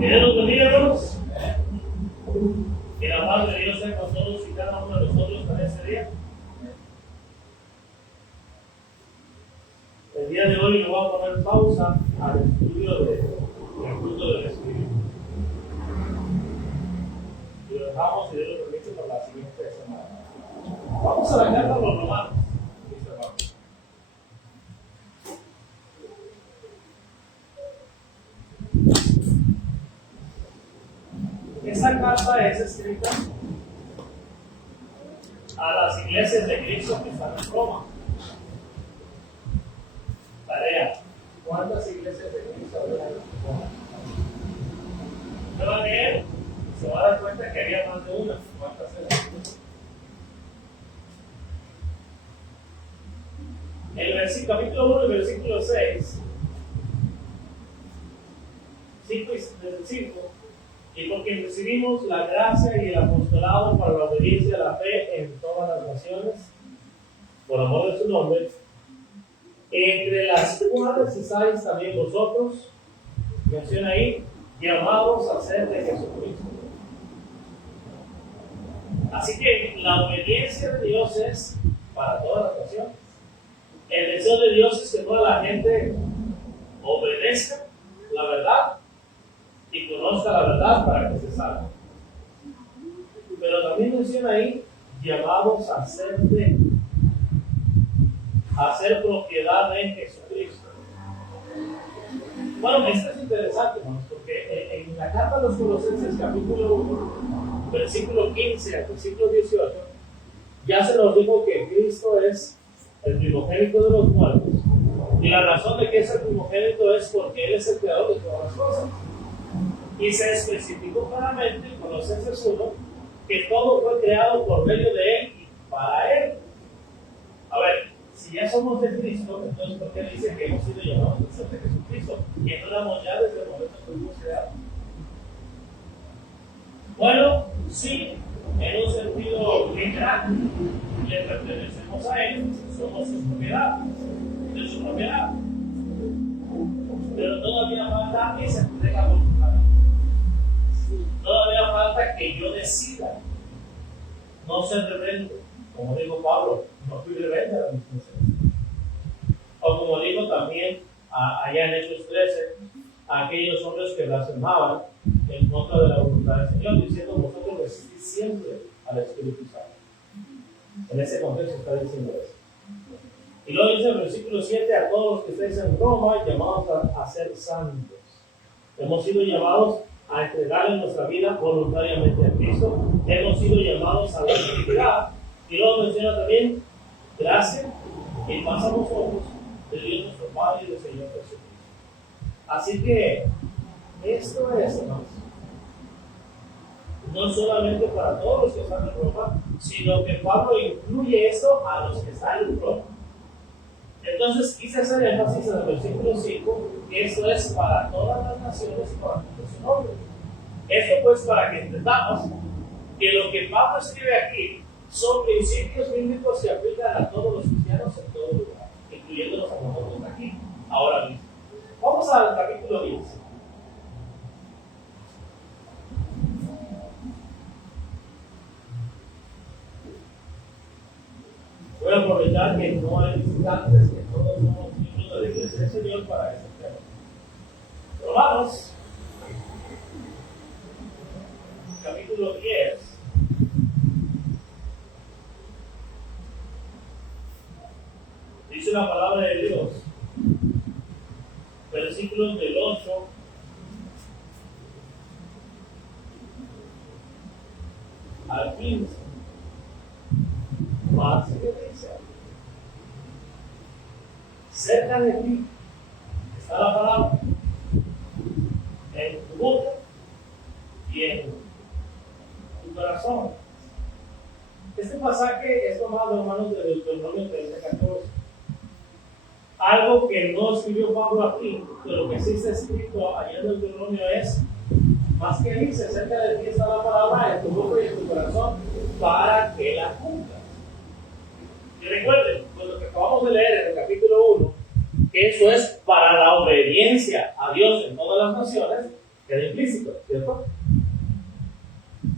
Que Dios nos bendiga, hermanos. Que la paz de Dios sea con todos y cada uno de nosotros para este día. El día de hoy le voy a poner pausa al estudio del fruto del Espíritu. Y lo dejamos, si Dios lo permite, para la siguiente semana. Vamos a la carta a los romanos, mis hermanos. Esta carta es escrita a las iglesias de Cristo que están en Roma. Tarea: ¿cuántas iglesias de Cristo hay en Roma? Se va a leer, se va a dar cuenta que había más de una. ¿Cuántas eran? El capítulo 1 y versículo 6, 5 y 5. Y porque recibimos la gracia y el apostolado para la obediencia a la fe en todas las naciones, por amor de su nombre, entre las cuales estáis también vosotros, menciona ahí, llamados a ser de Jesucristo. Así que la obediencia de Dios es para todas las naciones. El deseo de Dios es que toda la gente obedezca la verdad y conozca la verdad para que se salve. Pero también menciona ahí, llamados a ser propiedad de Jesucristo. Bueno, esto es interesante, hermanos, porque en la carta a los Colosenses, capítulo 1, versículo 15 al versículo 18, ya se nos dijo que Cristo es el primogénito de los muertos. Y la razón de que es el primogénito es porque Él es el creador de todas las cosas. Y se especificó claramente en Colosenses 1 que todo fue creado por medio de Él y para Él. A ver, si ya somos de Cristo, entonces ¿por qué dice que hemos sido llamados a ser de Jesucristo? Y no éramos ya desde el momento que fuimos creados. Bueno, sí, en un sentido literal, le pertenecemos a Él, somos su propiedad, de su propiedad. Pero todavía falta esa entrega voluntaria. Todavía falta que yo decida no ser rebelde. Como dijo Pablo, no fui rebelde a la misma. O como dijo también allá en Hechos 13, a aquellos hombres que blasfemaban en contra de la voluntad del Señor, diciendo: vosotros resistís siempre al Espíritu Santo. En ese contexto está diciendo eso. Y luego dice el versículo 7: a todos los que estáis en Roma, llamados a ser santos. Hemos sido llamados a entregarle nuestra vida voluntariamente a Cristo. Hemos sido llamados a la santidad. Y luego menciona también gracia y paz a vosotros, de Dios nuestro Padre y del Señor Jesucristo. Así que esto es, hermanos, no solamente para todos los que están en Roma, sino que Pablo incluye esto a los que están en Roma. Entonces quise hacer énfasis en el versículo 5, que esto es para todas las naciones por amor de su nombre. Esto pues para que entendamos que lo que Pablo escribe aquí son principios bíblicos que aplican a todos los cristianos en todo lugar, incluyéndonos a nosotros aquí, ahora mismo. Vamos al capítulo 10. Voy a aprovechar que no hay visitantes, que todos somos miembros de la Iglesia del Señor para este tema. Romanos, capítulo 10. Dice la palabra de Dios, versículos del 8 al 15. Más que dice: cerca de ti está la palabra, en tu boca y en tu corazón. Este pasaje es tomado, hermanos, de Deuteronomio 30:14. Algo que no escribió Pablo aquí, pero que sí está escrito allá en Deuteronomio es: más que dice, cerca de ti está la palabra, en tu boca y en tu corazón, para que la cumplas. Y recuerden, pues lo que acabamos de leer en el capítulo 1, que eso es para la obediencia a Dios en todas las naciones, queda implícito, ¿cierto?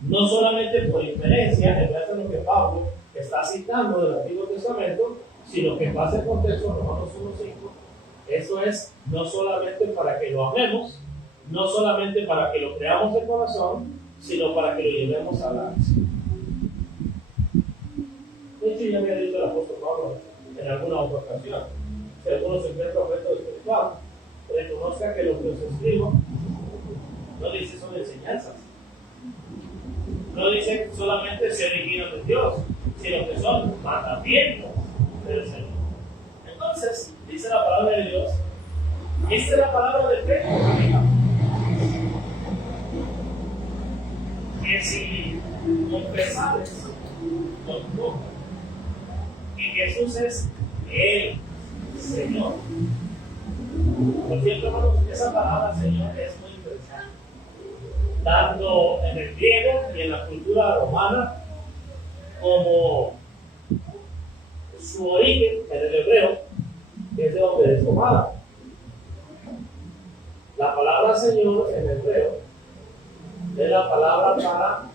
No solamente por inferencia, en base a lo que Pablo está citando del Antiguo Testamento, sino que pasa el contexto de Romanos 1:5. Eso es no solamente para que lo amemos, no solamente para que lo creamos de corazón, sino para que lo llevemos a la acción. De hecho, ya me ha dicho el apóstol Pablo en alguna otra ocasión, si alguno se encuentra objeto espiritual, reconozca que lo que os escribo no dice son enseñanzas, no dice solamente ser dignos de Dios, sino que son mandamientos del Señor. Entonces, dice la palabra de Dios, esta es la palabra de fe, que si confesares con tu boca que Jesús es el Señor. Por cierto, hermanos, esa palabra Señor es muy interesante. Tanto en el griego y en la cultura romana, como su origen en el hebreo, que es de donde es tomada. La palabra Señor en hebreo es la palabra para,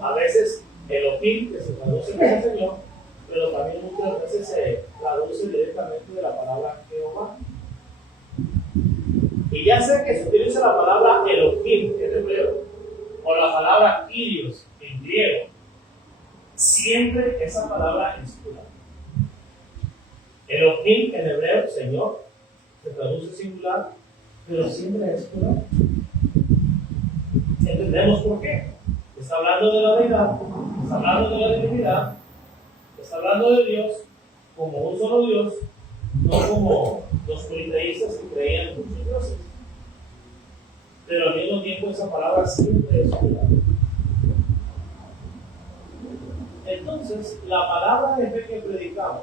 a veces, Elohim, que se traduce como Señor, pero también muchas veces se traduce directamente de la palabra Jehová. Y ya sea que se utilice la palabra Elohim en hebreo o la palabra Kyrios en griego, siempre esa palabra es plural. Elohim en hebreo, Señor, se traduce singular, pero siempre es plural. ¿Entendemos por qué? Está hablando de la deidad, está hablando de la divinidad, está hablando de Dios como un solo Dios, no como los politeístas que creían en muchos dioses. Pero al mismo tiempo esa palabra siempre es plural. Entonces, la palabra de fe que predicamos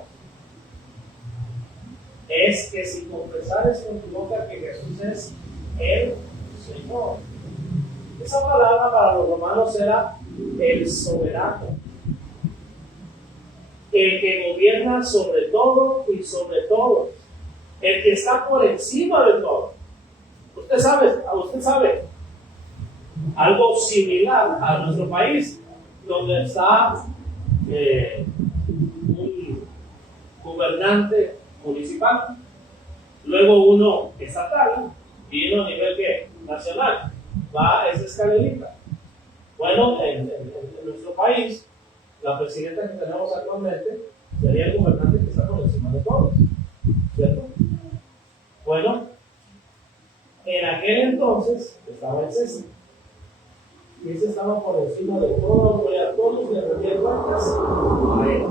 es que si confesares con tu boca que Jesús es el Señor. Esa palabra para los romanos era el soberano, el que gobierna sobre todo y sobre todos, el que está por encima de todo. Usted sabe algo similar a nuestro país, donde está un gobernante municipal, luego uno estatal y uno a nivel nacional. Va esa escalerita. Bueno, en nuestro país, la presidenta que tenemos actualmente sería el gobernante que está por encima de todos, ¿cierto? Bueno, en aquel entonces estaba el César, y ese estaba por encima de todos, todos le rendían cuentas a él.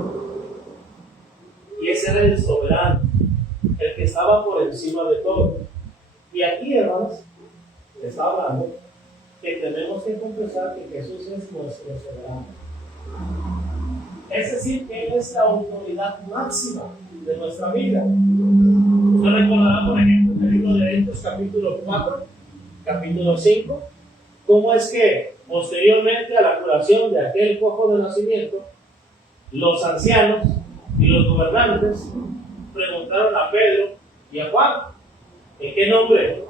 Y ese era el soberano, el que estaba por encima de todo. Y aquí, hermanos, está hablando que tenemos que confesar que Jesús es nuestro soberano. Es decir, que Él es la autoridad máxima de nuestra vida. Usted recordará, por ejemplo, en el libro de Hechos, capítulo 4, capítulo 5, cómo es que posteriormente a la curación de aquel cojo de nacimiento, los ancianos y los gobernantes preguntaron a Pedro y a Juan, ¿en qué nombre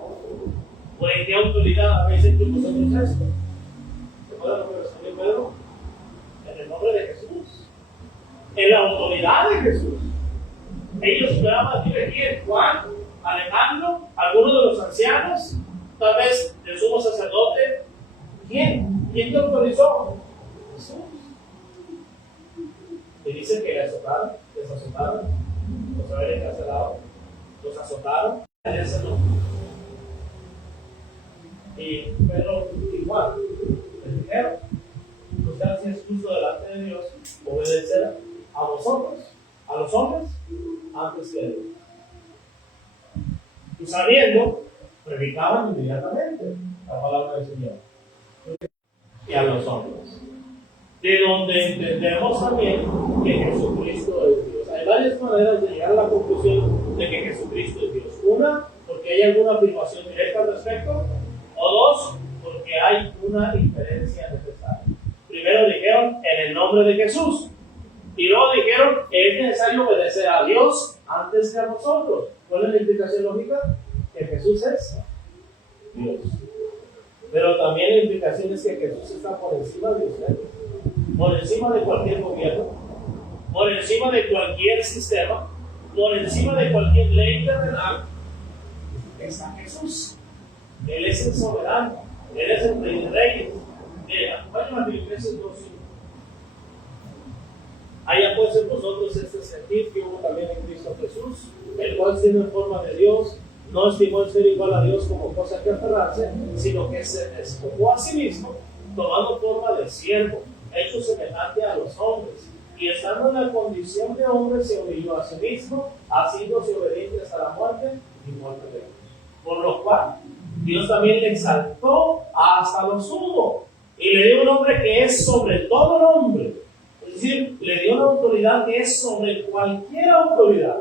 o en qué autoridad habéis hecho vosotros esto? ¿Se puede respondió Pedro? En el nombre de Jesús, en la autoridad de Jesús. Ellos esperaban de quién, Juan, Alejandro, alguno de los ancianos, tal vez el sumo sacerdote. ¿Quién? ¿Quién te autorizó? Jesús. Y dice que les azotaron, los habían encarcelado, los azotaron, y Pedro igual, les dijeron, usted si es justo delante de Dios, obedecer a vosotros, a los hombres, antes que a Dios. Y sabiendo, predicaban inmediatamente la palabra del Señor. Y a los hombres. De donde entendemos también que Jesucristo es Dios. Hay varias maneras de llegar a la conclusión de que Jesucristo es Dios. Una, porque hay alguna afirmación directa al respecto. O dos, porque hay una inferencia necesaria. Primero dijeron en el nombre de Jesús. Y luego dijeron es necesario obedecer a Dios antes que a nosotros. ¿Cuál es la implicación lógica? Que Jesús es Dios. también la implicación es que Jesús está por encima de usted, por encima de cualquier gobierno, por encima de cualquier sistema, por encima de cualquier ley terrenal. Está Jesús. Él es el soberano, Él es el rey de reyes. Acompáñame a Filipenses 2:5. Haya pues en vosotros este sentir que hubo también en Cristo Jesús, el cual siendo en forma de Dios, no estimó el ser igual a Dios como cosa que aferrarse, sino que se despojó a sí mismo, tomando forma de siervo, hecho semejante a los hombres, y estando en la condición de hombre se humilló a sí mismo, haciéndose obediente hasta la muerte y muerte de cruz. Por lo cual Dios también le exaltó hasta lo sumo y le dio un nombre que es sobre todo nombre. Es decir, le dio una autoridad que es sobre cualquier autoridad,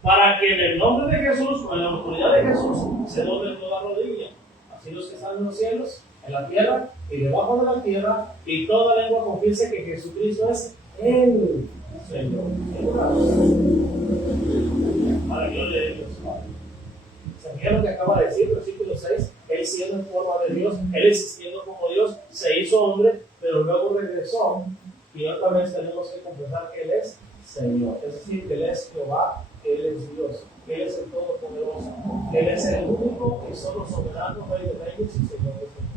para que en el nombre de Jesús, o en la autoridad de Jesús, se doble toda rodilla, así los que están en los cielos, en la tierra y debajo de la tierra, y toda lengua confiese que Jesucristo es el Señor. Para que yo le diga Dios Padre. ¿Se fijan lo que acaba de decir, versículo 6? Él siendo en forma de Dios, Él existiendo como Dios, se hizo hombre, pero luego regresó, y otra vez tenemos que confesar que Él es Señor, es decir, que Él es Jehová, que Él es Dios, que Él es el Todopoderoso, que Él es el único y solo soberano, Rey de Reyes y Señor de Señores,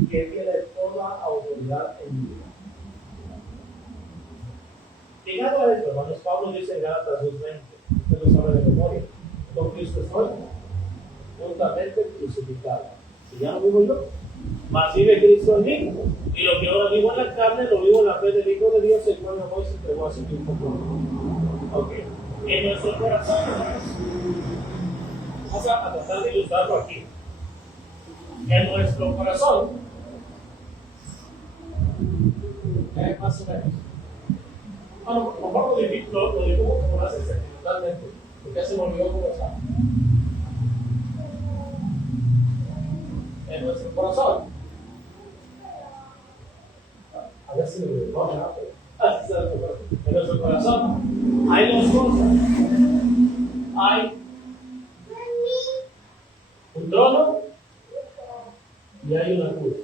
y que Él tiene toda autoridad en mi vida. Llegado a esto, hermanos, Pablo dice en Gálatas 2:20, usted lo sabe de memoria, con Cristo estoy juntamente crucificado. Y ya no vivo yo, mas vive Cristo en mí. Y lo que ahora vivo en la carne, lo vivo en la fe del Hijo de Dios, el cual me amó y se entregó a sí mismo por mí. Ok. En nuestro corazón, vamos a tratar de ilustrarlo aquí. En nuestro corazón, más o menos. Bueno, mejor lo dibujo como lo hace sentimentalmente, porque ya se me olvidó cómo está. En nuestro corazón, a ver si me lo van a hacer. En nuestro corazón hay dos cosas. Hay un trono y hay una cruz.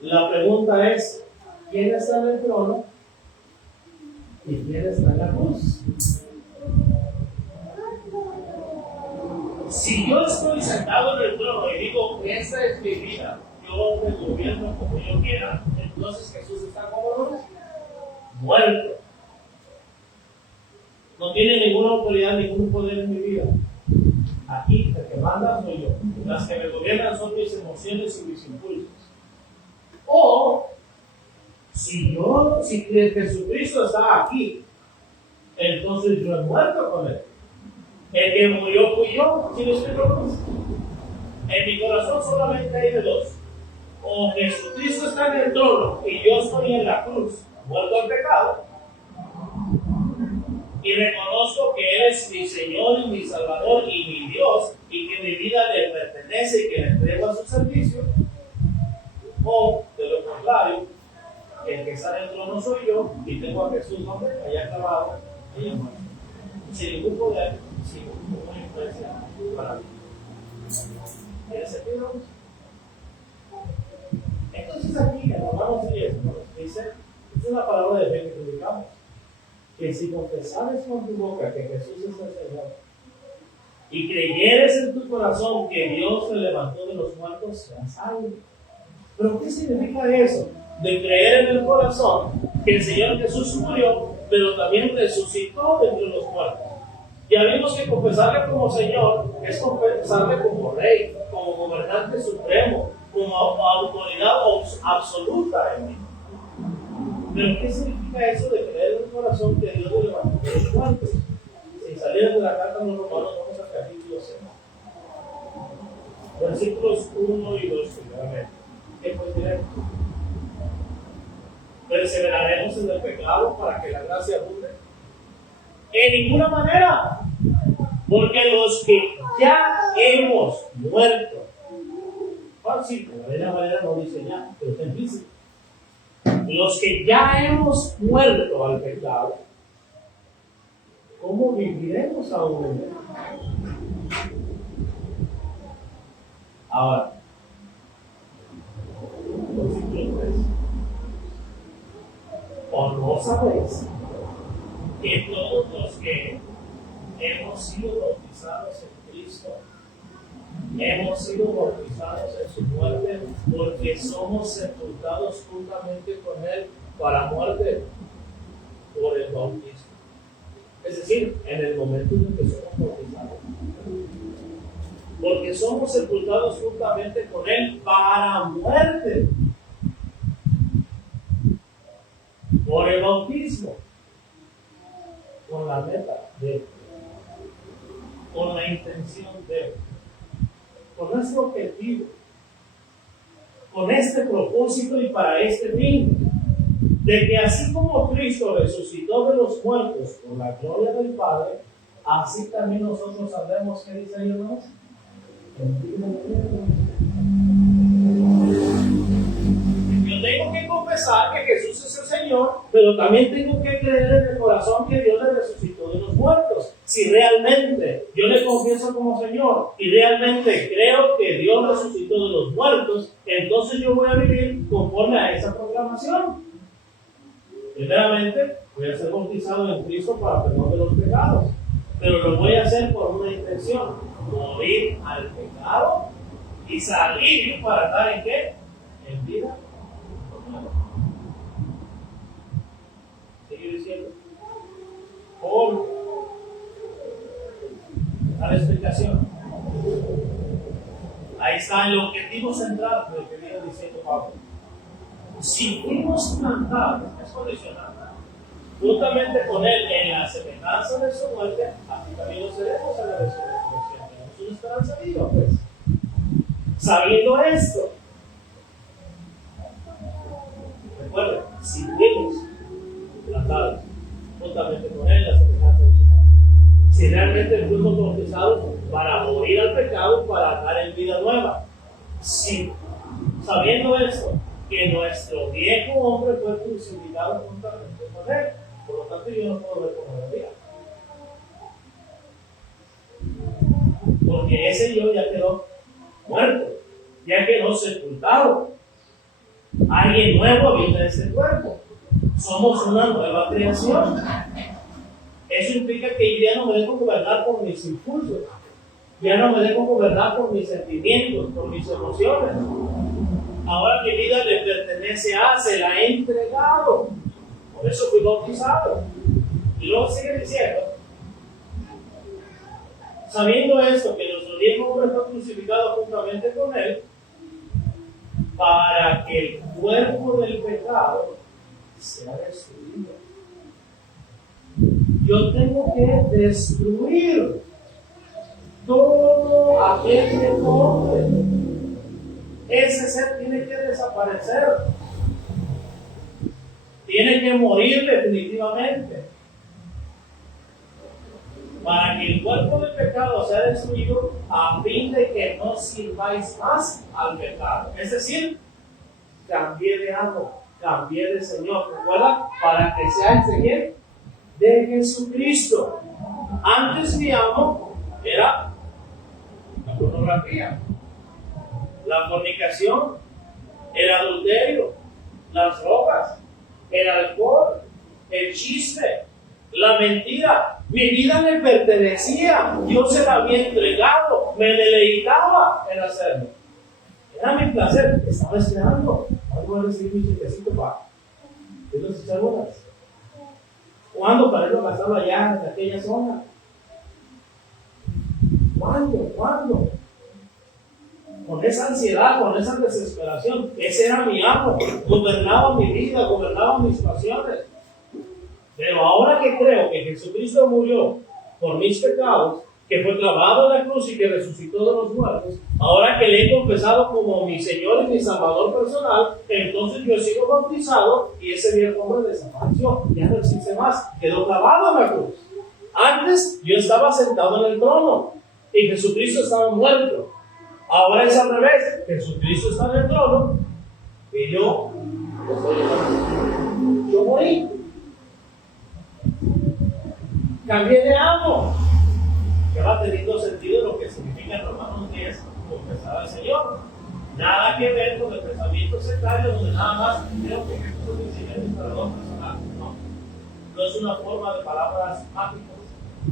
La pregunta es, ¿quién está en el trono y quién está en la cruz? Si yo estoy sentado en el trono y digo, esta es mi vida, yo me gobierno como yo quiera, entonces Jesús está como muerto. No tiene ninguna autoridad, ningún poder en mi vida. Aquí el que manda soy yo. Las que me gobiernan son mis emociones y mis impulsos. O si Jesucristo está aquí, entonces yo he muerto con Él. El que murió fui yo, ¿sí lo explico? En mi corazón solamente hay de dos. O Jesucristo está en el trono y yo estoy en la cruz, muerto al pecado, y reconozco que Él es mi Señor y mi Salvador y mi Dios, y que mi vida le pertenece y que le entrego a su servicio. O, de lo contrario, el que está en el trono soy yo y tengo a Jesús, hombre, allá clavado, allá muerto, sin ningún poder, sin ninguna influencia para mí. ¿Tiene sentido? Entonces aquí, hermanos y hermanos, dice, esta es la palabra de fe que predicamos, que si confesares con tu boca que Jesús es el Señor y creyeres en tu corazón que Dios te levantó de los muertos, serás salvo. ¿Pero qué significa eso? De creer en el corazón que el Señor Jesús murió, pero también resucitó de entre los muertos. Ya vimos que confesarle como Señor es confesarle como Rey, como gobernante supremo, como autoridad absoluta en mí. Pero ¿qué significa eso de creer en el corazón que Dios le levantó de los muertos? Si salieras de la carta a los romanos, vamos al capítulo 6. Versículos 1 y 2, primeramente. ¿Qué pues diremos? ¿Perseveraremos en el pecado para que la gracia abunde? En ninguna manera, porque los que ya hemos muerto, fácil, de la Reina Valera no dice ya, pero está implícito. Los que ya hemos muerto al pecado, ¿cómo viviremos aún en él? Ahora, vos sabéis que todos los que hemos sido bautizados en Cristo, hemos sido bautizados en su muerte, porque somos sepultados juntamente con Él para muerte por el bautismo. Es decir, en el momento en que somos bautizados. Porque somos sepultados juntamente con Él para muerte por el bautismo. Con la meta de, con la intención de, con nuestro objetivo, con este propósito y para este fin, de que así como Cristo resucitó de los muertos por la gloria del Padre, así también nosotros sabemos que dice ahí, hermanos, yo tengo que confesar que Jesús es el Señor, pero también tengo que creer en el corazón que Dios le resucitó de los muertos. Si realmente yo le confieso como Señor y realmente creo que Dios resucitó de los muertos, entonces yo voy a vivir conforme a esa proclamación. Primeramente, voy a ser bautizado en Cristo para perdón de los pecados, pero lo voy a hacer por una intención: morir al pecado y salir para estar en ¿qué? En vida. ¿Sigue diciendo? Por la explicación. Ahí está el objetivo central de lo que viene diciendo Pablo. Si fuimos plantados, es condicional, juntamente con Él en la semejanza de su muerte, así también lo seremos a la resurrección. Tenemos una esperanza viva, pues. Sabiendo esto, recuerden, si fuimos plantados juntamente con Él en la semejanza de su muerte, si realmente fuimos bautizados para morir al pecado, para dar en vida nueva, si sabiendo esto, que nuestro viejo hombre fue crucificado juntamente con Él. Por lo tanto, yo no puedo ver como la vida. Porque ese yo ya quedó muerto, ya quedó sepultado. Alguien nuevo habita en este cuerpo. Somos una nueva creación. Eso implica que yo ya no me dejo gobernar por mis impulsos. Ya no me dejo gobernar por mis sentimientos, por mis emociones. Ahora mi vida le pertenece a, se la he entregado. Por eso fui bautizado. Y luego sigue diciendo, sabiendo esto, que nuestro viejo hombre fue crucificado juntamente con Él, para que el cuerpo del pecado sea destruido. Yo tengo que destruir todo aquel hombre. Ese ser tiene que desaparecer. Tiene que morir definitivamente. Para que el cuerpo del pecado sea destruido, a fin de que no sirváis más al pecado. Es decir, cambié de amo, cambié de Señor. ¿Recuerda? Para que seáis de quién? De Jesucristo. Antes mi amo era la pornografía, la fornicación, el adulterio, las drogas, el alcohol, el chisme, la mentira. Mi vida me pertenecía, yo se la había entregado, me deleitaba en hacerlo. Era mi placer, estaba esperando. Ahora voy a recibir mi chequecito para los chabonas. ¿Cuándo para irlo pasado allá en aquella zona? ¿Cuándo? Con esa ansiedad, con esa desesperación. Ese era mi amo, gobernaba mi vida, gobernaba mis pasiones. Pero ahora que creo que Jesucristo murió por mis pecados, que fue clavado en la cruz y que resucitó de los muertos, ahora que le he confesado como mi Señor y mi Salvador personal, entonces yo he sido bautizado y ese viejo hombre desapareció, ya no existe más, quedó clavado en la cruz. Antes yo estaba sentado en el trono y Jesucristo estaba muerto. Ahora es al revés, Jesucristo está en el trono y yo morí. Cambié de amo. Que va teniendo sentido lo que significa en Romanos 10 confesar al Señor. Nada que ver con el pensamiento sectario donde nada más creo que Jesús es mi Señor y Salvador personal. No. no es una forma de palabras mágicas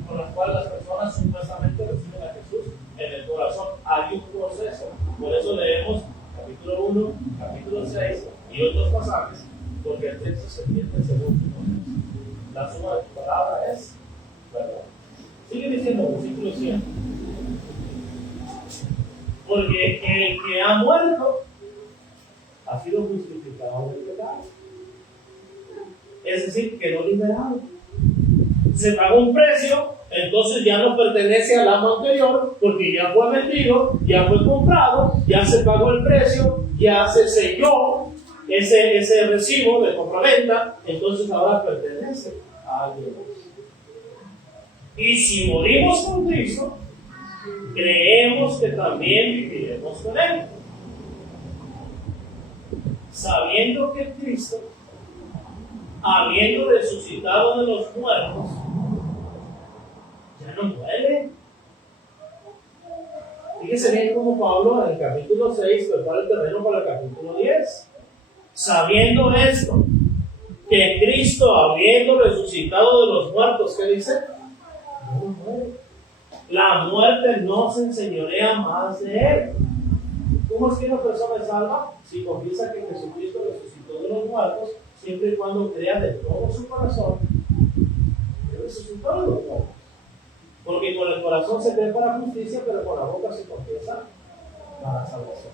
con las cuales las personas supuestamente reciben a Jesús en el corazón. Hay un proceso. Por eso leemos capítulo 1, capítulo 6 y otros pasajes, porque el texto se entiende según tu corazón. La suma de tu palabra es verdad. Sigue diciendo versículo 100. Porque el que ha muerto ha sido justificado del pecado. Es decir, quedó liberado. Se pagó un precio, entonces ya no pertenece al amo anterior, porque ya fue vendido, ya fue comprado, ya se pagó el precio, ya se selló ese recibo de compraventa, entonces ahora pertenece a alguien más. Y si morimos con Cristo, creemos que también viviremos con Él, sabiendo que Cristo, habiendo resucitado de los muertos, ya no muere. Fíjese bien cómo Pablo en el capítulo 6 prepara el terreno para el capítulo 10. Sabiendo esto, que Cristo, habiendo resucitado de los muertos, ¿qué dice? No muere. La muerte no se enseñorea más de Él. ¿Cómo es que una persona es salva? Si confiesa que Jesucristo resucitó de los muertos, siempre y cuando crea de todo su corazón que resucitó de los muertos. Porque con el corazón se cree para justicia, pero con la boca se confiesa para salvación.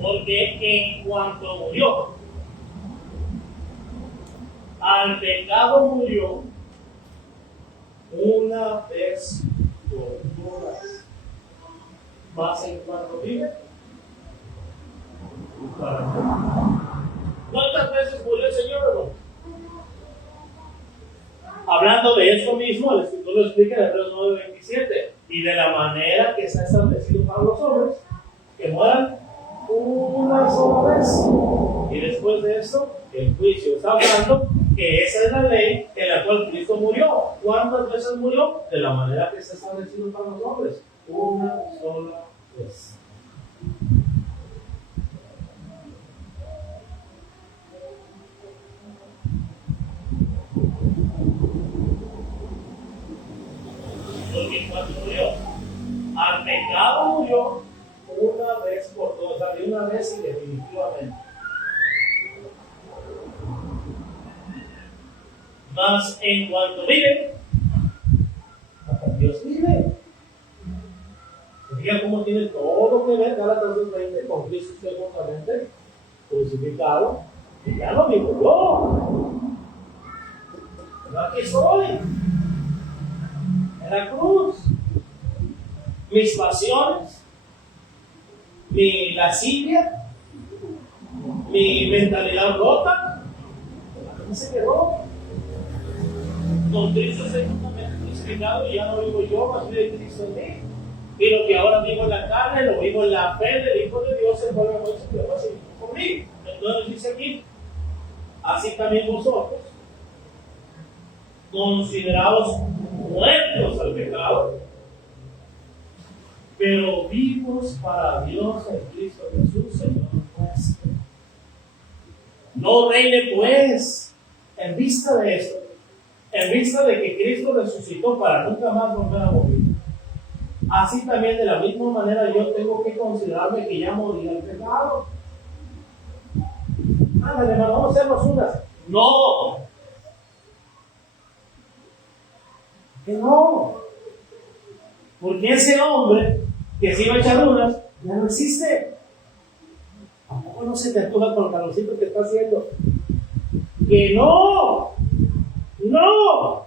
Porque en cuanto murió, al pecado murió una vez por todas. Más en cuanto vive, ¿cuántas veces murió el Señor, hermano? Hablando de esto mismo, el escritor lo explica en Hebreos 9:27, y de la manera que está establecido para los hombres, que mueran una sola vez, y después de eso, el juicio. Está hablando que esa es la ley en la cual Cristo murió. ¿Cuántas veces murió? De la manera que está establecido para los hombres, una sola vez. Porque cuando murió, al pecado murió una vez por todas, de una vez y definitivamente. Mas en cuanto vive, Dios vive. Fíjate cómo tiene todo que ver Gálatas 2:20 con Cristo usted juntamente crucificado, y ya no vivo yo. Pero aquí estoy, en la cruz. Mis pasiones, mi lascivia, mi mentalidad rota, ¿qué se quedó? Con Cristo estoy juntamente crucificado y ya no vivo yo, mas vive Cristo en mí. Y lo que ahora vivo en la carne, lo vivo en la fe del Hijo de Dios, el cual me muestra que va a seguir conmigo. Entonces dice aquí, así también vosotros, considerados muertos al pecado, pero vivos para Dios en Cristo Jesús, Señor nuestro. No reine pues, en vista de esto, en vista de que Cristo resucitó para nunca más volver a morir. Así también de la misma manera yo tengo que considerarme que ya morí al pecado. Ándale, hermano, vamos a hacernos unas. No. Que no. Porque ese hombre que se iba a echar unas, ya no existe. ¿Tampoco no se te antoja con el calorcito que está haciendo? Que no. No.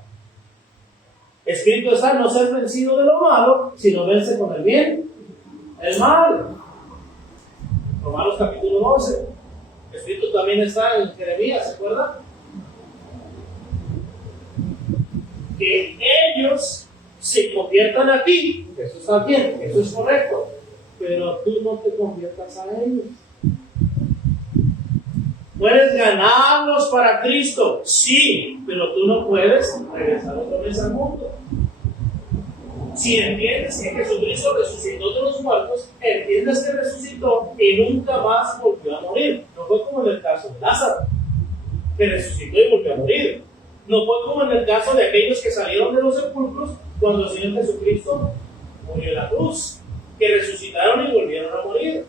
Escrito está, no ser vencido de lo malo, sino vence con el bien el mal. Romanos capítulo 12. Escrito también está en Jeremías, ¿se acuerdan? Que ellos se conviertan a ti, eso está bien, eso es correcto, pero tú no te conviertas a ellos. ¿Puedes ganarlos para Cristo? Sí, pero tú no puedes regresar otra vez al mundo. Si entiendes que Jesucristo resucitó de los muertos, entiendes que resucitó y nunca más volvió a morir. No fue como en el caso de Lázaro, que resucitó y volvió a morir. No fue como en el caso de aquellos que salieron de los sepulcros cuando el Señor Jesucristo murió en la cruz, que resucitaron y volvieron a morir.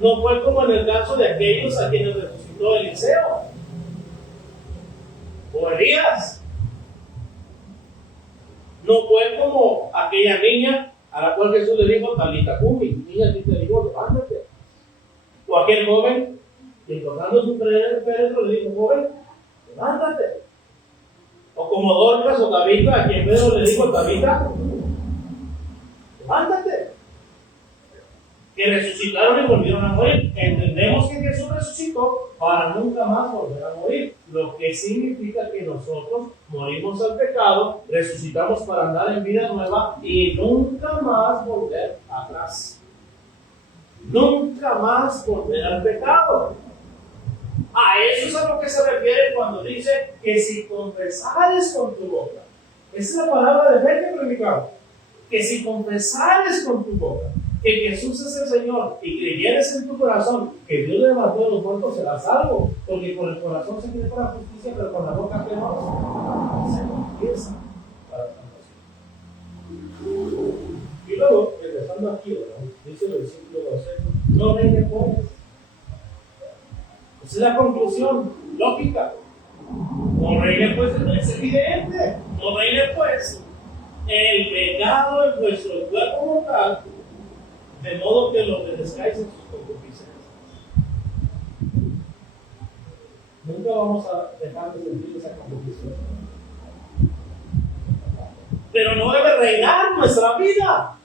No fue como en el caso de aquellos a quienes resucitó Eliseo o Elías. No fue como aquella niña a la cual Jesús le dijo, Talita cumi, niña, que te digo, levántate. O aquel joven que tocando su féretro le dijo, joven, levántate. O como Dorcas o Tabita, a quien Pedro le dijo, Tabita, levántate. Que resucitaron y volvieron a morir. Entendemos que Jesús resucitó para nunca más volver a morir, lo que significa que nosotros morimos al pecado, resucitamos para andar en vida nueva y nunca más volver atrás. Nunca más volver al pecado. A eso es a lo que se refiere cuando dice que si confesares con tu boca, esa es la palabra de fe que predicamos, que si confesares con tu boca que Jesús es el Señor y creyeres en tu corazón que Dios le levantó de los muertos, serás salvo, porque con el corazón se cree para justicia, pero con la boca que no se confiesa para salvación. Y luego, empezando aquí, ¿verdad? Dice el versículo 12, no reine pues. Esa es la conclusión lógica. No reine pues, es evidente. No reine pues el pecado en vuestro cuerpo mortal, de modo que lo obedezcáis en sus concupiscencias. Nunca vamos a dejar de sentir esa concupiscencia. Pero no debe reinar nuestra vida.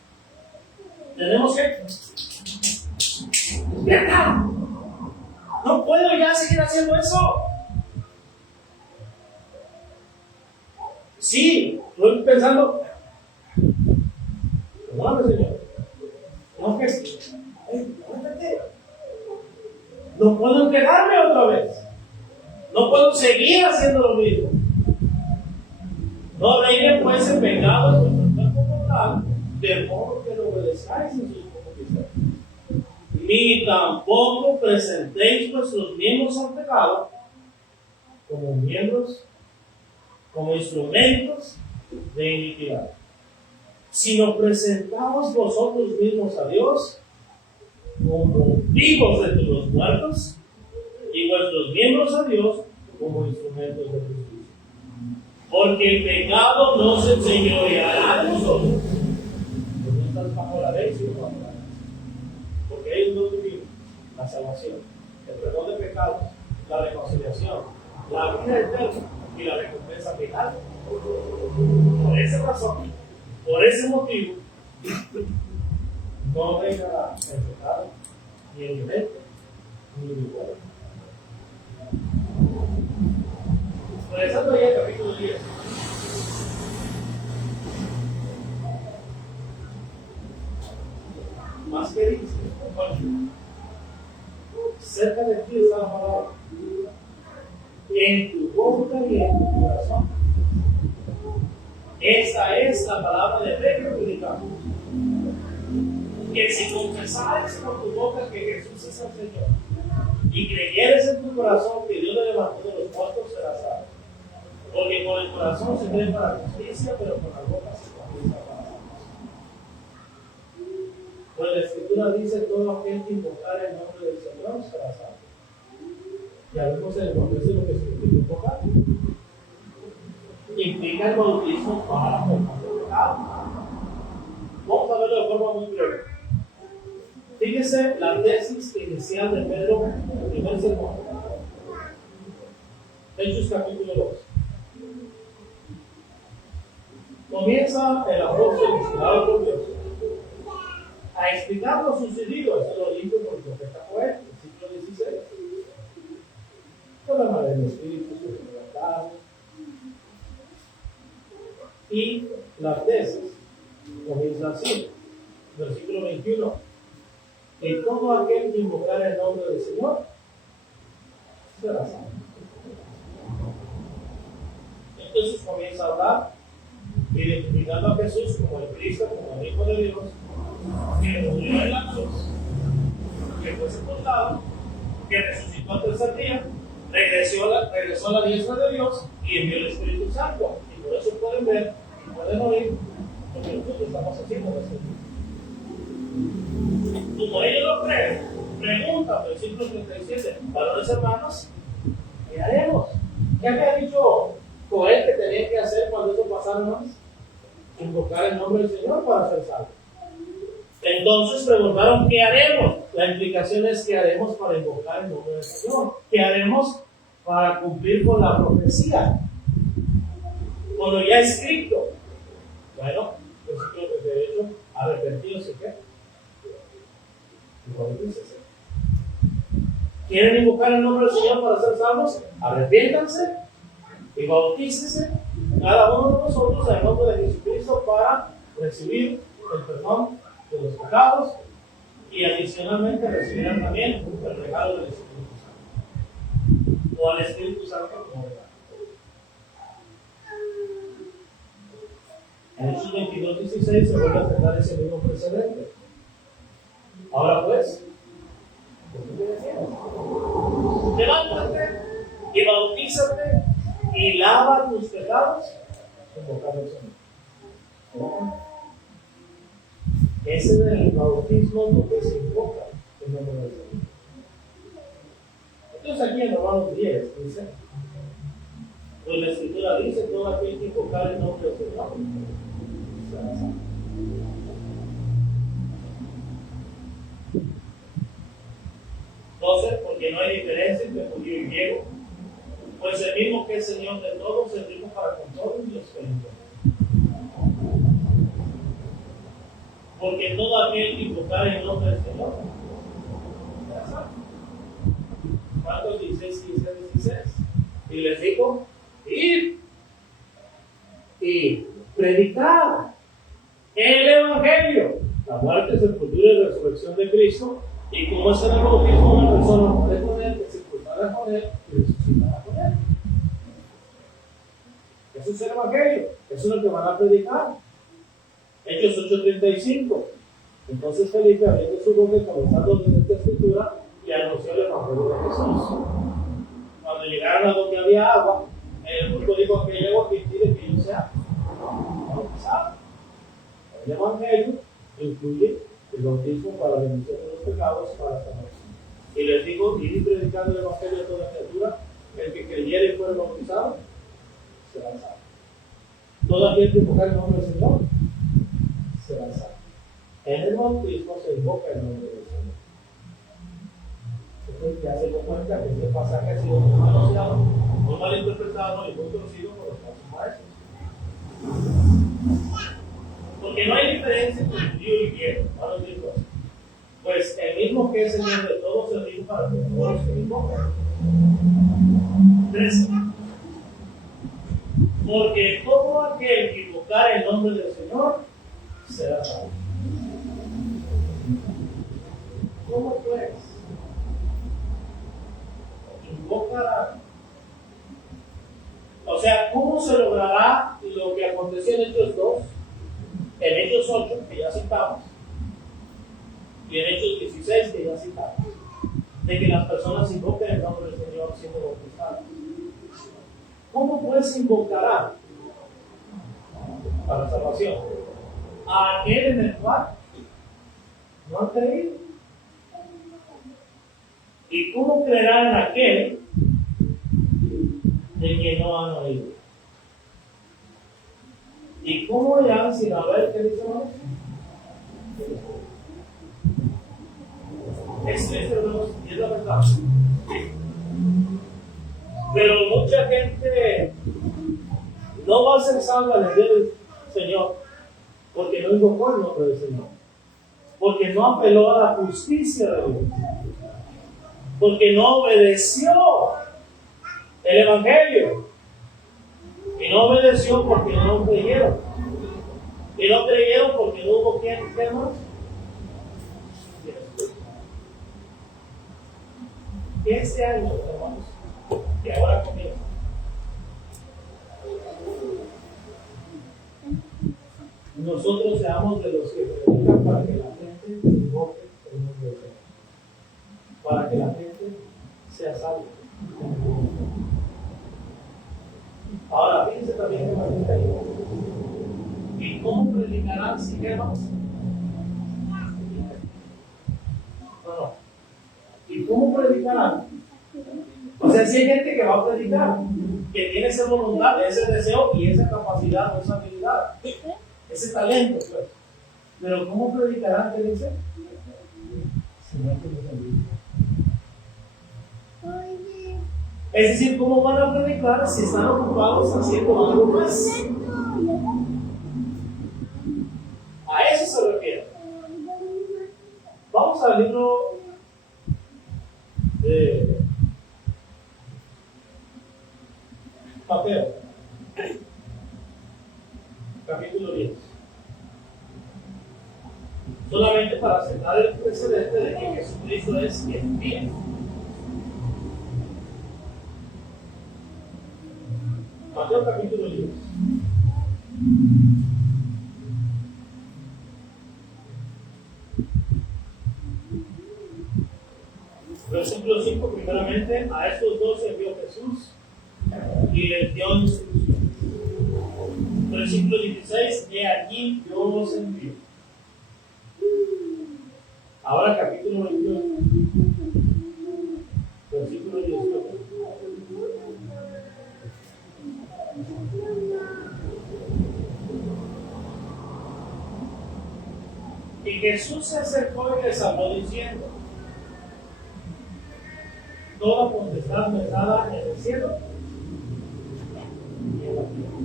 Tenemos que despiertar. No puedo ya seguir haciendo eso. Sí, estoy pensando, perdóname, Señor. No, que no puedo quedarme otra vez. No puedo seguir haciendo lo mismo. No reine pues el pecado en vuestro cuerpo mortal, de modo que lo obedezcáis en sus concupiscencias. Ni tampoco presentéis vuestros miembros al pecado como miembros, como instrumentos de iniquidad, sino presentaos vosotros mismos a Dios como vivos entre los muertos y vuestros miembros a Dios como instrumentos de justicia. Porque el pecado no se enseñoreará de nosotros, porque no estás bajo la ley, sino bajo la gracia. Porque hay un don divino, la salvación, el perdón de pecados, la reconciliación, la vida eterna y la recompensa final. Por esa razón, por ese motivo, no reinará el pecado, ni el violento, ni el igual. Regresando ahí al capítulo 10. Más que dice, cerca de ti está la palabra, en tu boca y en tu corazón. Esta es la palabra de fe que predicamos. Que si confesares con tu boca que Jesús es el Señor y creyeres en tu corazón que Dios le levantó de los muertos, serás salvo. Porque con el corazón se cree para justicia, pero con la boca se confiesa para salvación. Pues la Escritura dice: todo aquel que invocar el nombre del Señor será salvo. Ya vemos en el contexto lo que significa invocar. Implica el bautismo para perdón de pecado. Vamos a verlo de forma muy breve. Fíjese la tesis inicial de Pedro en el primer sermón. Hechos capítulo 2. Comienza el apóstol inspirado por Dios a explicar lo sucedido. Esto lo dijo por el profeta Joel, versículo 16. Con la madre del Espíritu, su libertad. Y la tesis comienza así, versículo 21. Y todo aquel que invocar el nombre del Señor será salvo. Entonces comienza a hablar identificando a Jesús como el Cristo, como el Hijo de Dios, que murió en la cruz, que fue sepultado, que resucitó al tercer día, regresó a la diestra de Dios y envió el Espíritu Santo. Y por eso pueden ver y pueden oír lo que nosotros estamos haciendo en este día. Como ellos lo creen, pregunta, versículo 37, varones hermanos, ¿qué haremos? ¿Qué había dicho Joel que tenía que hacer cuando eso pasara, hermanos? Invocar el nombre del Señor para ser salvo. Entonces preguntaron, ¿qué haremos? La implicación es ¿qué haremos para invocar el nombre del Señor? ¿Qué haremos para cumplir con la profecía? Con lo ya escrito. Bueno, pues de hecho, arrepentidos y qué. ¿Quieren invocar el nombre del Señor para ser salvos? Arrepiéntanse y bautícense cada uno de nosotros en el nombre de Jesucristo para recibir el perdón de los pecados y adicionalmente recibirán también el regalo del Espíritu Santo o al Espíritu Santo como regalo. En Hechos 22:16 se vuelve a tratar ese mismo precedente. Ahora pues, levántate y bautízate y lava tus pecados invocando al Señor. Ese es el bautismo donde se invoca el nombre del Señor. Entonces aquí en Romanos 10 dice, pues la Escritura dice, todo aquel que invocar el nombre del Señor será salvo. Entonces, porque no hay diferencia entre judío y griego, pues el mismo que es Señor de todos, el mismo para con todos los que lo invocan. Porque todo aquel que invocar el nombre del Señor será salvo. Marcos 16. Y les dijo, id y predicar el Evangelio, la muerte, sepultura y resurrección de Cristo. Y como es en el bautismo, una persona muere con él, que se sepultará con él y resucitará con él. Eso es el Evangelio, eso es lo que van a predicar. Hechos 8:35. Entonces Felipe, abriendo su boca y comenzando desde esta escritura, le anunció el Evangelio de Jesús. Cuando llegaron a donde había agua, el grupo dijo que hay agua que impide que yo sea bautizado. El Evangelio incluye el bautismo para la remisión de los pecados para salvación. Y les digo, ir predicando el Evangelio a toda criatura, el que creyere y fuere bautizado, será salvo. Todo aquel que invocar el nombre del Señor, será salvo. En el bautismo se invoca el nombre del Señor. Entonces ya se dio cuenta que este pasaje ha sido muy manoseado, muy mal interpretado y muy conocido por los falsos maestros. Porque no hay diferencia entre judío y griego. Ahora digo, pues el mismo que es Señor de todos, el mismo para todos los que invocan. 13. Porque todo aquel que invocar el nombre del Señor será salvo. ¿Cómo pues? Invocará. O sea, ¿cómo se logrará lo que aconteció en Hechos 2? En Hechos 8, que ya citamos, y en Hechos 16, que ya citamos, de que las personas invoquen el nombre del Señor siendo bautizadas. ¿Cómo pues invocará para la salvación? A aquel en el cual no han creído. ¿Y cómo creerán en aquel de que no han oído? ¿Y cómo oirán sin haber que dice no? Es triste, hermanos, y es la verdad. Pero mucha gente no va a ser salva en el día del Señor porque no invocó el nombre del Señor, porque no apeló a la justicia de Dios, porque no obedeció el Evangelio. Y no obedeció porque no creyeron. Y no creyeron porque no hubo quien más. Este año, hermanos, que ahora comienza, nosotros seamos de los que predican para que la gente se invoque el nombre de Dios, para que la gente sea salva. Ahora, fíjense también que Martín ahí. ¿Y cómo predicarán si quemas? No. ¿Y cómo predicarán? O sea, si hay gente que va a predicar, que tiene esa voluntad, ese deseo y esa capacidad o esa habilidad, ese talento, pues. Pero ¿cómo predicarán? ¿Qué dice? Si no tienen. Es decir, ¿cómo van a predicar si están ocupados haciendo algo más? A eso se refiere. Vamos al libro de Mateo, capítulo 10. Solamente para sentar el precedente de que Jesucristo es quien viene. Mateo capítulo 10. Versículo 5, primeramente, a estos dos envió Jesús y les dio instrucción. Versículo 16, he aquí yo los envío. Ahora capítulo 21, versículo 18. Y Jesús se acercó y les habló diciendo: toda potestad me es dada en el cielo y en la tierra.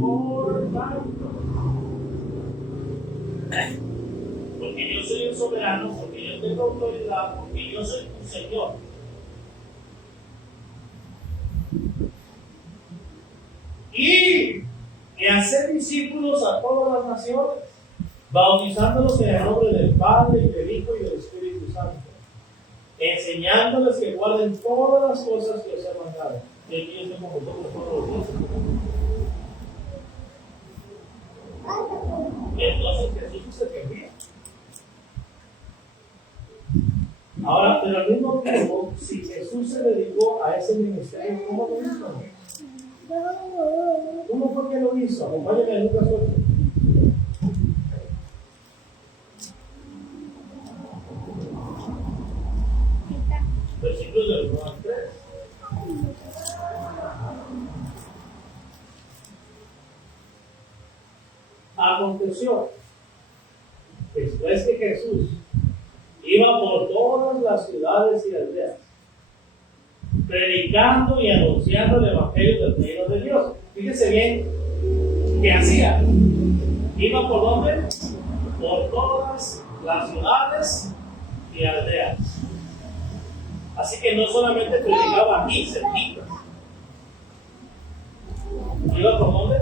Por tanto, porque yo soy el soberano, porque yo tengo autoridad, porque yo soy tu Señor. Y hacer discípulos a todas las naciones, bautizándolos en el nombre del Padre y del Hijo y del Espíritu Santo, enseñándoles que guarden todas las cosas que os he mandado. Y aquí yo estoy con vosotros todos los días. Entonces Jesús es el que envía. Ahora, pero al mismo tiempo, si Jesús se dedicó a ese ministerio, ¿cómo lo hizo? ¿Cómo fue que lo hizo? Acompáñame a Lucas 8. Versículos del 1 al 3. Aconteció, después que Jesús iba por todas las ciudades y aldeas, predicando y anunciando el evangelio del reino de Dios. Fíjense bien qué hacía. Iba por dónde? Por todas las ciudades y aldeas. Así que no solamente predicaba aquí, cerquita. ¿Iba por dónde?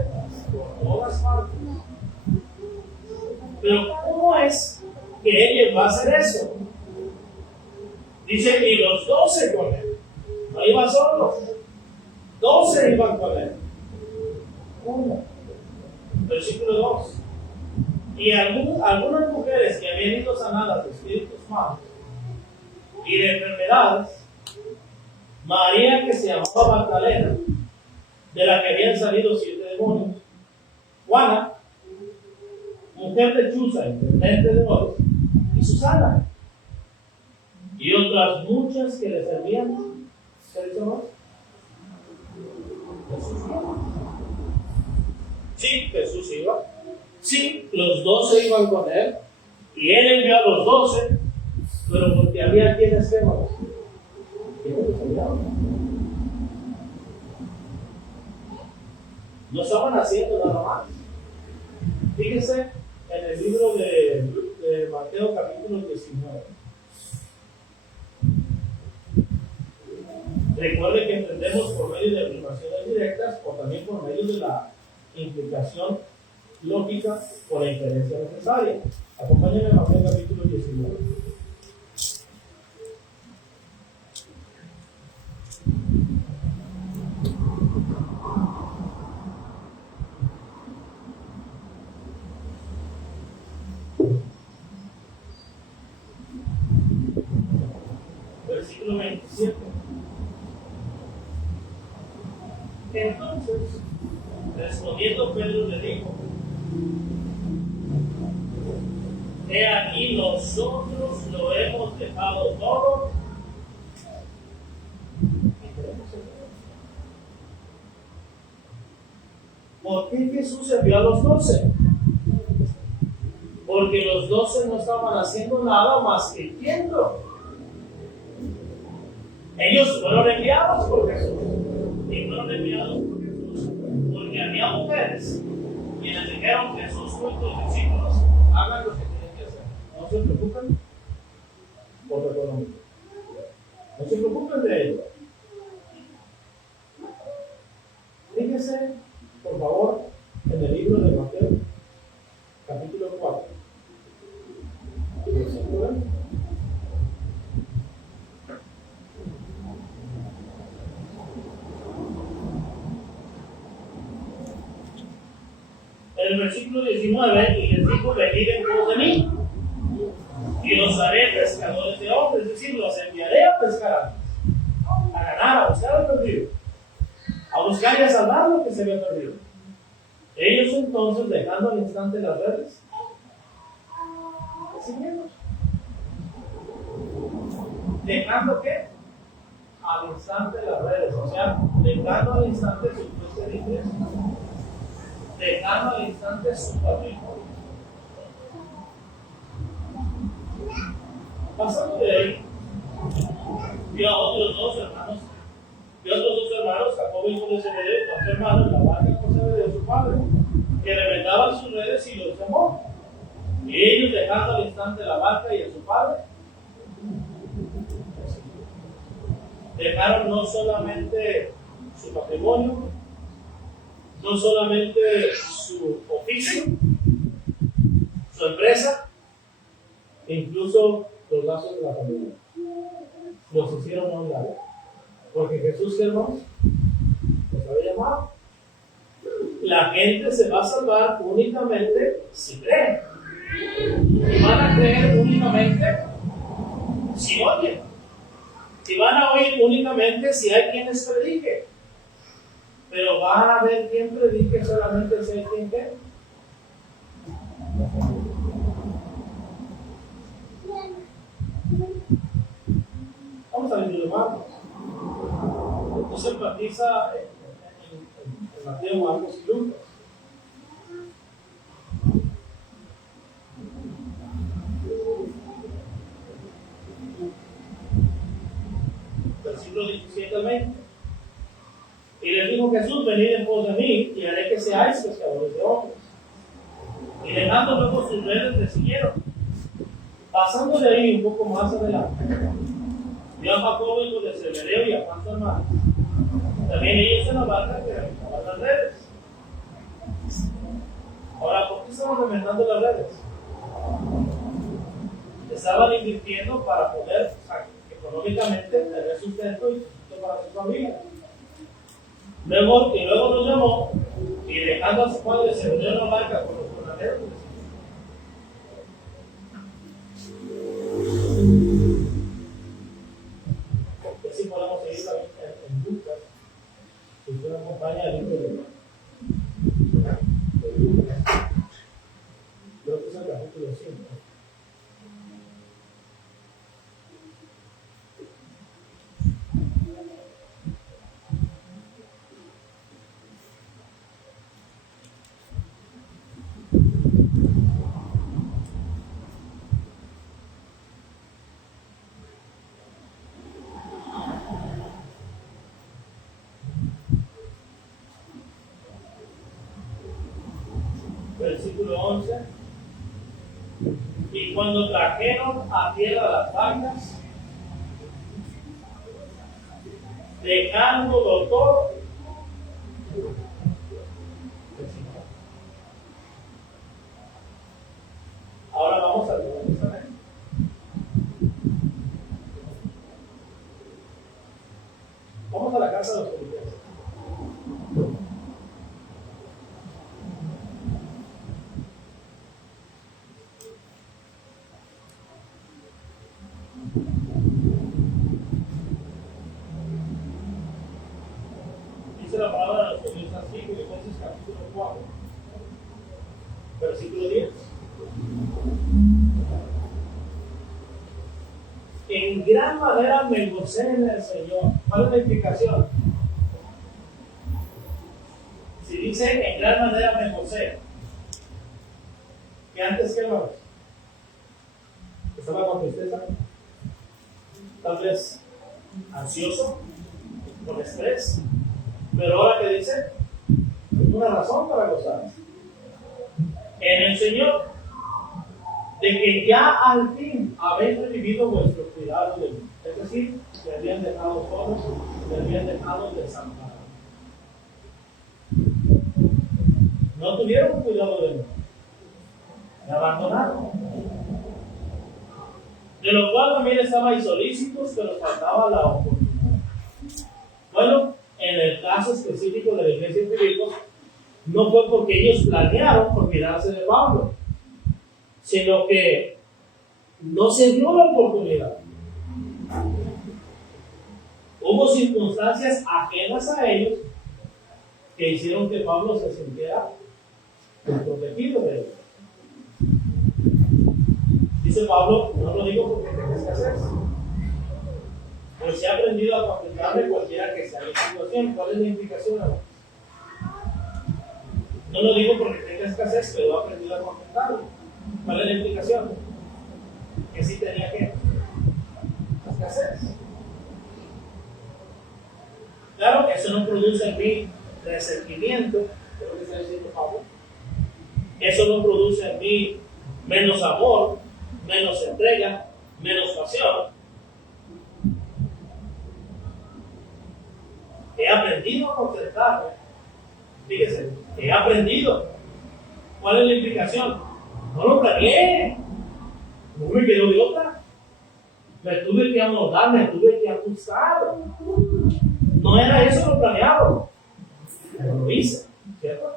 Por todas partes. Pero ¿cómo es que él va a hacer eso? Dice, y los 12 con él. No iba solo. 12 iban con él. 1. Versículo 2. Y algunas mujeres que habían ido sanadas de espíritus malos y de enfermedades, María, que se llamaba Magdalena, de la que habían salido 7 demonios, Juana, mujer de Chuza, intendente de oro, y Susana, y otras muchas que le servían. ¿Qué dice más? Jesús iba. Sí, Jesús iba. Sí, los 12 iban con él, y él envió a los 12, pero porque había quienes temas. No estaban haciendo nada más. Fíjense en el libro de Mateo capítulo 19. Recuerde que entendemos por medio de afirmaciones directas o también por medio de la implicación lógica por la inferencia necesaria. Acompáñenme a Mateo capítulo 19. Entonces, respondiendo Pedro le dijo: he aquí, nosotros lo hemos dejado todo. ¿Por qué Jesús envió a los 12? Porque los 12 no estaban haciendo nada más que yendo. Ellos fueron enviados por Jesús. Y fueron enviados por Jesús porque había mujeres quienes dijeron: Jesús fue tus discípulos, hagan lo que tienen que hacer. No se preocupen por la economía. No se preocupen de ello. Fíjense, por favor, en el libro de Mateo, capítulo 4. Versículo 20. En el versículo 19, y les dijo: venid en pos de mí, y los haré pescadores de hombres, es decir, los enviaré a pescar, a ganar, a buscar al perdido, a buscar y a salvar lo que se había perdido. Ellos entonces, dejando al instante las redes, siguieron. ¿Dejando qué? Al instante las redes, o sea, dejando al instante su fuente de ingreso, dejando al instante su patrimonio. Pasando de ahí, vio a otros dos hermanos, Jacobo hijo de Zebedeo, con su hermano, en la barca con Zebedeo, su padre, que remendaban sus redes y los llamó. Y ellos, dejando al instante la barca y a su padre, dejaron no solamente su patrimonio, no solamente su oficio, su empresa, e incluso los lazos de la familia. Los hicieron a un lado. Porque Jesús, hermanos, los había llamado. La gente se va a salvar únicamente si cree. Y van a creer únicamente si oyen. Y van a oír únicamente si hay quienes prediquen. Pero va a haber quien predique solamente si hay quien cree. Vamos a ver, hermanos. Entonces enfatiza en Mateo, Marcos y Lucas. Versículo 17 al 20. Y les dijo Jesús: venid en pos de mí, y haré que seáis pescadores de hombres. Y dejando luego sus redes, le siguieron. Pasando de ahí un poco más adelante, vio a Jacobo hijo de Zebedeo y a Juan su hermano, también ellos en la barca que rementaban las redes. Ahora, ¿por qué estaban remendando las redes? Estaban invirtiendo para poder económicamente tener sustento y sustento para su familia. Luego los llamó, y dejando a su padre Zebedeo en la barca con los jornaleros, así podemos seguir en Lucas. Si usted acompaña al libro de Lucas, creo que es el capítulo 5. Versículo 11. Y cuando trajeron a tierra las barcas, dejándolo todo, ahora vamos al Nuevo Testamento. Vamos a la casa de los filipenses. Dice la palabra de los Corintios así, Filipenses capítulo 4, versículo 10. En gran manera me gocé en el Señor. ¿Cuál es la implicación? Si dice en gran manera me gocé, ¿y antes qué más? ¿Estaba con tristeza? Tal vez ansioso, con estrés. Pero ahora que dice, una razón para gozar. En el Señor, de que ya al fin habéis revivido vuestro cuidado de mí. Es decir, me habían dejado solos, me habían dejado desamparados. No tuvieron cuidado de mí. Me abandonaron. De lo cual también estabais solícitos, pero faltaba la oportunidad. Bueno, en el caso específico de la iglesia de Filipos, no fue porque ellos planearon olvidarse de Pablo, sino que no se dio la oportunidad. Hubo circunstancias ajenas a ellos que hicieron que Pablo se sintiera desprotegido de ellos. Dice Pablo, no lo digo porque tengo escasez, pues he aprendido a facultarme cualquiera que sea mi situación. ¿Cuál es la implicación ahora? No lo digo porque tenga escasez, pero he aprendido a facultarme. ¿Cuál es la implicación? Que sí tenía que escasez. Claro, eso no produce en mí resentimiento, es lo que está diciendo Pablo. Eso no produce en mí menos amor, menos entrega, menos pasión. He aprendido a contentarme. Fíjese, he aprendido. ¿Cuál es la implicación? No lo planeé. No me quedó de otra. Me tuve que amoldar, me tuve que ajustar. No era eso lo planeado. Pero lo hice, ¿cierto?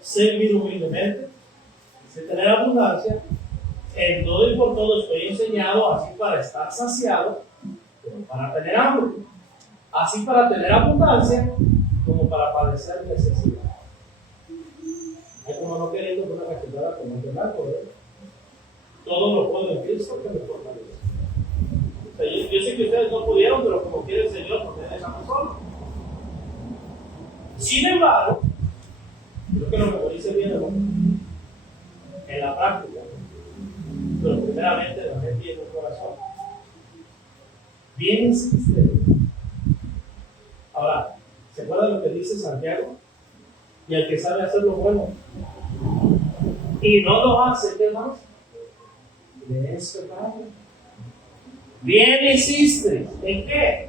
Servir humildemente, sé tener abundancia, en todo y por todo estoy enseñado, así para estar saciado, como para tener hambre, así para tener abundancia, como para padecer necesidad. Hay como no queriendo una cachetada como el blanco, ¿verdad? Todo lo puedo en Cristo que me fortalece. O sea, yo sé que ustedes no pudieron, pero como quiere el Señor, porque dejamos solo. Sin embargo, creo que lo memorice bien, ¿no? En la práctica, pero primeramente en la mente y en el corazón. Bien insiste. Ahora, ¿se acuerdan lo que dice Santiago? Y el que sabe hacer lo bueno y no lo hace, ¿qué más? Le es pecado. Bien insiste. ¿En qué?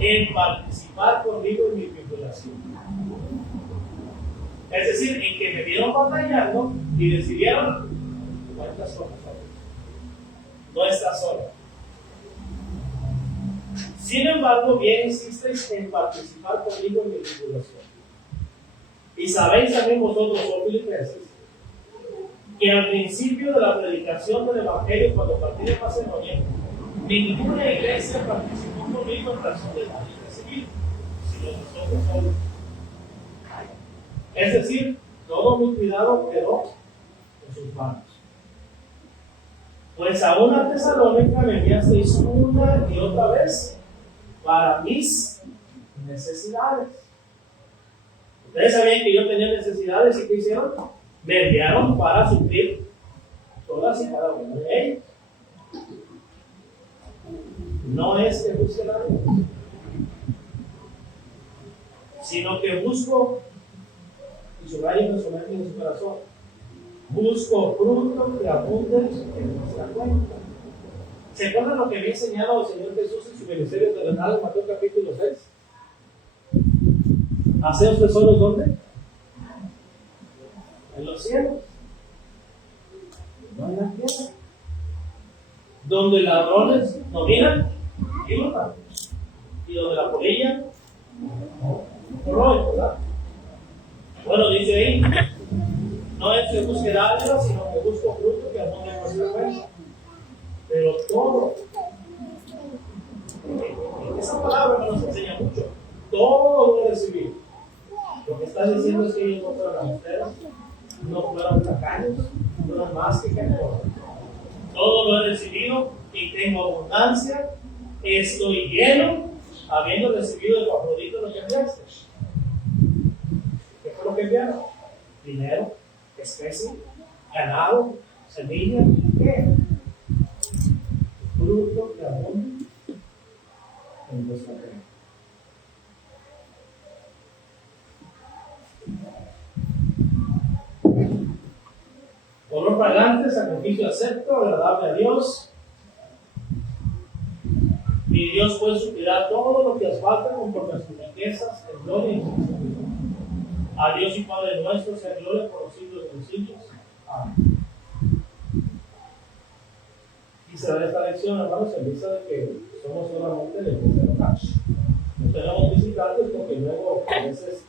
En participar conmigo en mi tribulación. Es decir, en que me vieron batallando y decidieron, no estás sola, no estás sola. Sin embargo, bien insistes en participar conmigo en mi tribulación. Y sabéis también vosotros, oh filipenses, que al principio de la predicación del Evangelio, cuando partí de Macedonia, ninguna iglesia participó conmigo en razón de la vida civil, sino nosotros solos. Es decir, todo mi cuidado quedó en sus manos. Pues aún a Tesalónica me enviasteis una y otra vez para mis necesidades. Ustedes sabían que yo tenía necesidades y ¿qué hicieron? Me enviaron para suplir todas y cada una de ellas. No es que busque la vida, sino que busco, y subrayen en su mente y en su corazón, busco fruto que abunde en nuestra cuenta. ¿Se acuerdan lo que había enseñado el Señor Jesús en su ministerio terrenal en Mateo capítulo 6? ¿Haceos tesoros dónde? En los cielos, no en la tierra, donde ladrones dominan y hurtan, y donde la polilla corroe, ¿verdad? Bueno, dice ahí, no es que busque dádiva, sino que busco fruto que abunde en nuestra cuenta. Pero todo Esa palabra nos enseña mucho. Todo lo recibido. Lo que está diciendo es que ellos no fueron austeros, no fueron tacaños, no fueron más que generosos. Todo lo he recibido y tengo abundancia, estoy lleno, habiendo recibido de tu Afrodito lo que enviaste. ¿Qué fue lo que enviaron? Dinero, especie, ganado, semilla, ¿qué? Fruto que abunda en vuestra fe. Olor fragante, sacrificio acepto, agradable a Dios. Y Dios puede suplirá todo lo que os falta conforme a sus riquezas, en gloria y en a Dios y Padre nuestro, sea gloria por los siglos de los siglos. Amén. Y se da esta lección, hermanos, en vista de que somos solamente la iglesia local. No tenemos visitantes porque luego a veces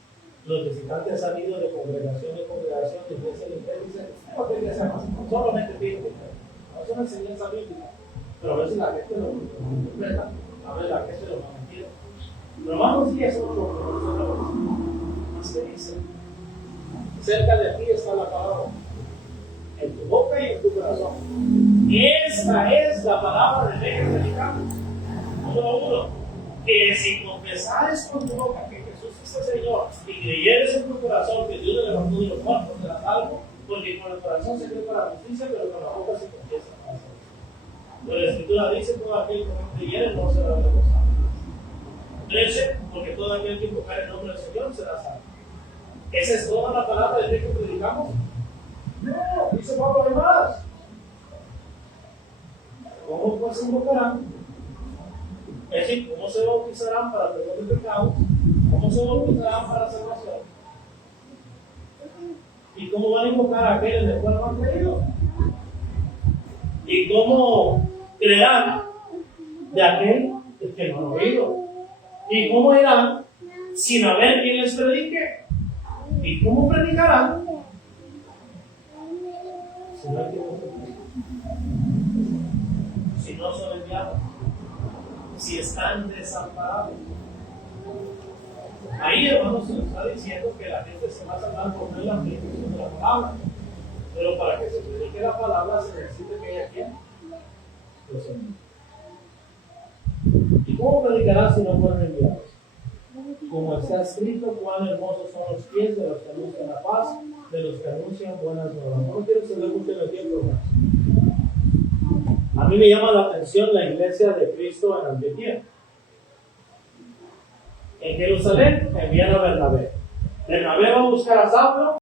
los visitantes han ido de congregación en congregación y iglesia en iglesia y dicen, no tiene que ser más, solamente tiene que ser. No es una enseñanza bíblica, pero a veces la gente lo interpreta, a veces la gente lo mantiene. Pero hermanos, sí, eso es lo que nosotros se dice. Cerca de ti está la palabra, en tu boca y en tu corazón. Esta es la palabra de ley que predicamos. Número 1, que si confesares con tu boca que Jesús es el Señor y creyeres en tu corazón que Dios le levantó de los muertos, serás salvo, porque con el corazón se cree para la justicia, pero con la boca se confiesa para la salvación. Pero la Escritura dice: todo aquel que no creyere no será avergonzado. 13, porque todo aquel que invocar el nombre del Señor será salvo. ¿Esa es toda la palabra de Dios que predicamos? No, dice Pablo además. ¿Cómo pues invocarán? Es decir, ¿cómo se bautizarán para perdón de pecados? ¿Cómo se bautizarán para salvación? ¿Y cómo van a invocar a aquel en el cual no han creído? ¿Y cómo creerán de aquel que no han oído? ¿Y cómo irán sin haber quien les predique? ¿Y cómo predicarán si no hay quien les predique? Si no son enviados, si están desamparados. Ahí, hermanos, se nos está diciendo que la gente se va a salvar por no la predicación de la palabra. Pero para que se predique la palabra se necesita que haya quien los envíe. ¿Y cómo predicarán si no fueron enviados? Como está escrito, cuán hermosos son los pies de los que anuncian la paz, de los que anuncian buenas nuevas. No quiero extender mucho en el tiempo más. A mí me llama la atención la iglesia de Cristo en Antioquía. En Jerusalén envían a Bernabé. Bernabé va a buscar a Saulo